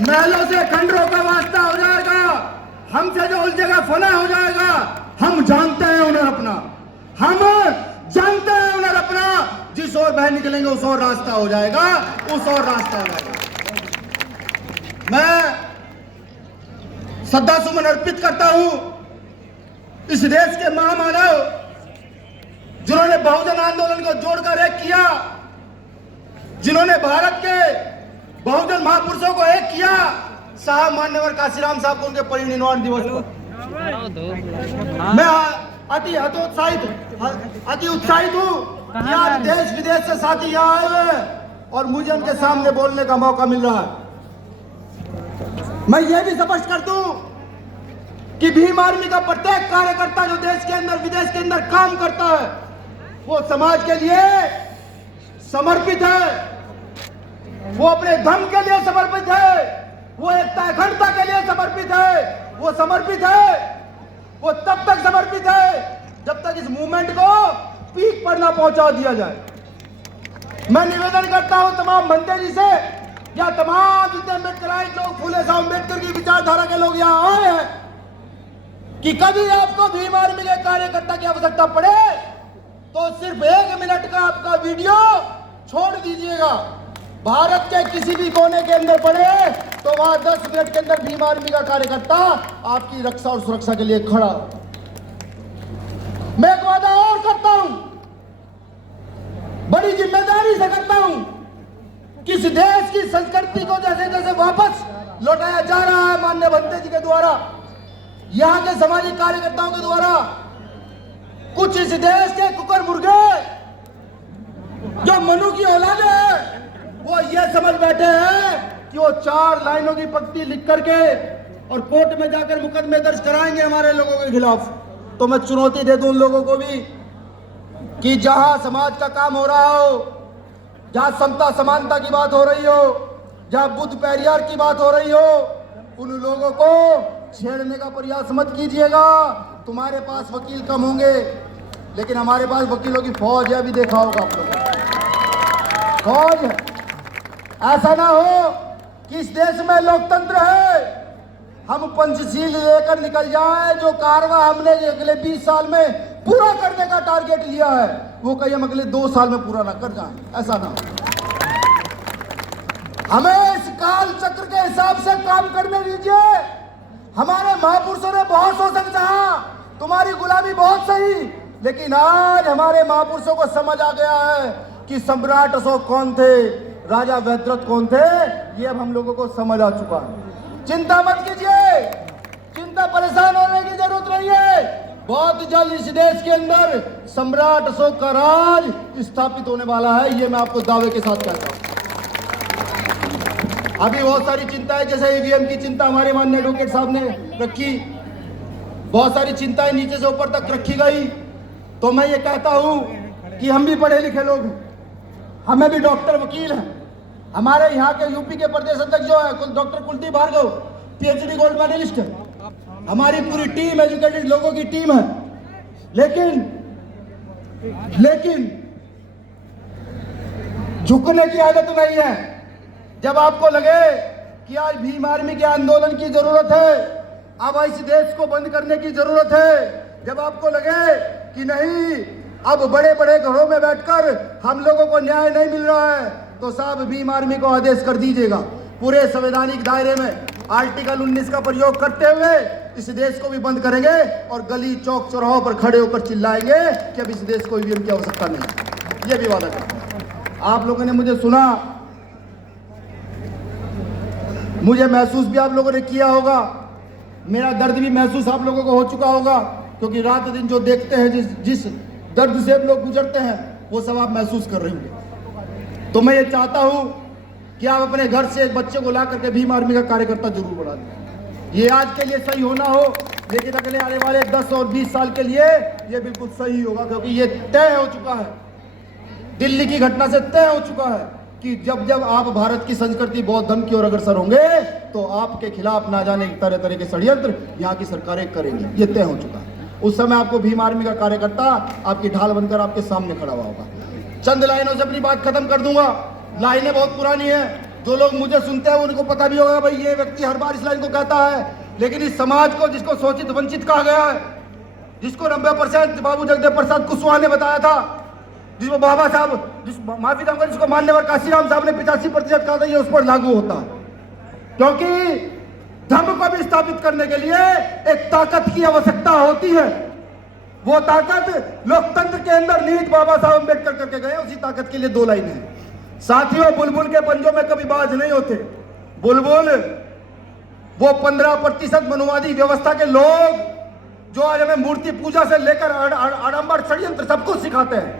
महलों से खंडरों का वास्ता हो जाएगा, हमसे जो उलझेगा फना हो जाएगा। हम जानते हैं उन्हें अपना, हम जानते हैं उन्हें अपना। जिस ओर बह निकलेंगे उस ओर रास्ता हो जाएगा, उस ओर रास्ता हो जाएगा। मैं श्रद्धा सुमन अर्पित करता हूं इस देश के महामानव जिन्होंने बहुजन आंदोलन को जोड़कर एक किया, जिन्होंने भारत के बहुजन महापुरुषों को एक किया। साहब मान्यवर काशीराम साहब को उनके परिनिर्वाण दिवस पर मैं अति उत्साहित हूँ कि आज देश विदेश से साथी यहाँ आए हुए हैं और मुझे उनके सामने बोलने का मौका मिल रहा है। मैं ये भी स्पष्ट कर दूं कि भीम आर्मी का प्रत्येक कार्यकर्ता जो देश के अंदर विदेश के अंदर काम करता है वो समाज के लिए समर्पित है, वो अपने धर्म के लिए समर्पित है, वो एकता अखंडता के लिए समर्पित है। वो समर्पित है, वो तब तक समर्पित है जब तक इस मूवमेंट को पीक पर ना पहुंचा दिया जाए। मैं निवेदन करता हूं तमाम बंदे जी से या तमाम जितने अम्बेडकराइट लोग, फूले साहब अम्बेडकर की विचारधारा के लोग यहाँ आए हैं कि कभी आपको भीम आर्मी के कार्यकर्ता की आवश्यकता पड़े तो सिर्फ 1 मिनट का आपका वीडियो छोड़ दीजिएगा। भारत के किसी भी कोने के अंदर पड़े तो वहां 10 मिनट के अंदर भीम आर्मी का कार्यकर्ता आपकी रक्षा और सुरक्षा के लिए खड़ा। मैं एक वादा और करता हूं, बड़ी जिम्मेदारी से करता हूं कि इस देश की संस्कृति को जैसे जैसे वापस लौटाया जा रहा है माननीय भंते जी के द्वारा, यहाँ के सामाजिक कार्यकर्ताओं के द्वारा, कुछ इस देश के कुकर मुर्गे जो मनु की औलाद है वो ये समझ बैठे हैं कि वो 4 लाइनों की पंक्ति लिख करके और कोर्ट में जाकर मुकदमे दर्ज कराएंगे हमारे लोगों के खिलाफ। तो मैं चुनौती दे दूं उन लोगों को भी कि जहां समाज का काम हो रहा हो, जहां समता समानता की बात हो रही हो, जहां बुद्ध पेरियार की बात हो रही हो, उन लोगों को छेड़ने का प्रयास मत कीजिएगा। तुम्हारे पास वकील कम होंगे लेकिन हमारे पास वकीलों की फौज है, अभी देखा होगा आप लोगों, फौज है। ऐसा ना हो कि इस देश में लोकतंत्र है, हम पंचशील लेकर निकल जाए, जो कारवा हमने अगले 20 साल में पूरा करने का टारगेट लिया है वो कहीं हम अगले 2 साल में पूरा ना कर जाए। ऐसा ना, हमें इस काल चक्र के हिसाब से काम करने दीजिए। हमारे महापुरुषों ने बहुत शोषण सहा, तुम्हारी गुलामी बहुत सही, लेकिन आज हमारे महापुरुषों को समझ आ गया है कि सम्राट अशोक कौन थे, राजा वैद्रथ कौन थे, ये अब हम लोगों को समझ आ चुका है। चिंता मत कीजिए, चिंता परेशान होने की जरूरत नहीं है। बहुत जल्द इस देश के अंदर सम्राट अशोक का राज स्थापित होने वाला है, ये मैं आपको दावे के साथ कहता हूं। अभी बहुत सारी चिंता है, जैसे ईवीएम की चिंता हमारे माननीय एडवोकेट साहब ने रखी, बहुत सारी चिंताएं नीचे से ऊपर तक रखी गई। तो मैं ये कहता हूं कि हम भी पढ़े लिखे लोग हैं, हमें भी डॉक्टर वकील हैं। हमारे यहाँ के यूपी के प्रदेश अध्यक्ष जो है doctor Kuldeep Bhargava PhD gold medalist है, हमारी पूरी टीम एजुकेटेड लोगों की टीम है। लेकिन झुकने की आदत नहीं है। जब आपको लगे कि आज भीम आर्मी के आंदोलन की जरूरत है, अब इस देश को बंद करने की जरूरत है, जब आपको लगे कि नहीं अब बड़े बड़े घरों में बैठकर हम लोगों को न्याय नहीं मिल रहा है, तो साहब भीम आर्मी को आदेश कर दीजिएगा। पूरे संवैधानिक दायरे में आर्टिकल 19 का प्रयोग करते हुए इस देश को भी बंद करेंगे और गली चौक चौराहों पर खड़े होकर चिल्लाएंगे कि अब इस देश को ईवीएम की आवश्यकता नहीं। ये भी वादा करता हूं। आप लोगों ने मुझे सुना, मुझे महसूस भी आप लोगों ने किया होगा, मेरा दर्द भी महसूस आप लोगों को हो चुका होगा, क्योंकि रात दिन जो देखते हैं, जिस दर्द से लोग गुजरते हैं वो सब आप महसूस कर रहे होंगे। तो मैं ये चाहता हूं कि आप अपने घर से एक बच्चे को ला करके भीम आर्मी का कार्यकर्ता जरूर बना दें। ये आज के लिए सही होना हो, लेकिन अगले आने वाले 10 और 20 साल के लिए ये बिल्कुल सही होगा, क्योंकि ये तय हो चुका है, दिल्ली की घटना से तय हो चुका है कि जब जब आप भारत की संस्कृति बौद्ध धर्म की ओर अग्रसर होंगे तो आपके खिलाफ ना जाने तरह तरह के षड्यंत्र यहाँ की सरकारें करेंगी। ये तय हो चुका है। उस समय आपको भीम आर्मी का कार्यकर्ता आपकी ढाल बनकर आपके सामने खड़ा हुआ होगा। चंद लाइनों से अपनी बात खत्म कर दूंगा। लाइनें बहुत पुरानी है, जो लोग मुझे सुनते हैं उनको पता भी होगा भाई ये व्यक्ति हर बार इस लाइन को कहता है, लेकिन इस समाज को जिसको शोषित वंचित कहा गया है, जिसको 90% बाबू जगदेव प्रसाद कुशवाहा ने बताया था, जिसको बाबा साहब माफी चाहूंगा जिसको मान्यवर काशीराम साहब ने 85% कहा था, ये उस पर लागू होता है। क्योंकि धर्म को भी स्थापित करने के लिए एक ताकत की आवश्यकता होती है। वो ताकत लोकतंत्र के अंदर निहित बाबा साहब अम्बेडकर करके गए। उसी ताकत के लिए 2 लाइनें हैं। साथियों, बुलबुल के पंजों में कभी बाज नहीं होते। बुलबुल वो 15% मनुवादी व्यवस्था के लोग जो आज हमें मूर्ति पूजा से लेकर आडंबर षड्यंत्र सब कुछ सिखाते हैं,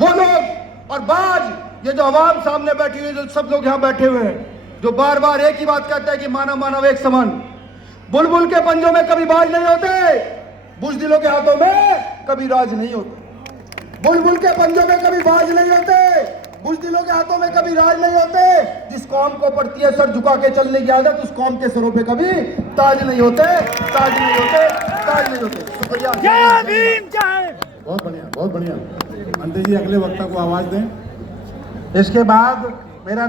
वो लोग। और बाज ये जो आवाम सामने बैठी हुई, जो सब लोग यहाँ बैठे हुए हैं, जो बार बार एक ही बात कहते हैं कि मानव मानव एक समान। बुलबुल के पंजों में कभी बाज नहीं होते, बुज़दिलों के हाथों में कभी राज नहीं होते। बुलबुल के पंजों में कभी बाज नहीं होते, बुज़दिलों के हाथों में कभी राज नहीं होते। जिस कौम को पड़ती है सर झुका के चलने की आदत, उस कौम के सरों पे कभी ताज नहीं होते, ताज नहीं होते, ताज नहीं होते। शुक्रिया। जय भीम, जय। बहुत बढ़िया, बहुत बढ़िया। अंते जी अगले वक्ता को आवाज दें। इसके बाद मेरा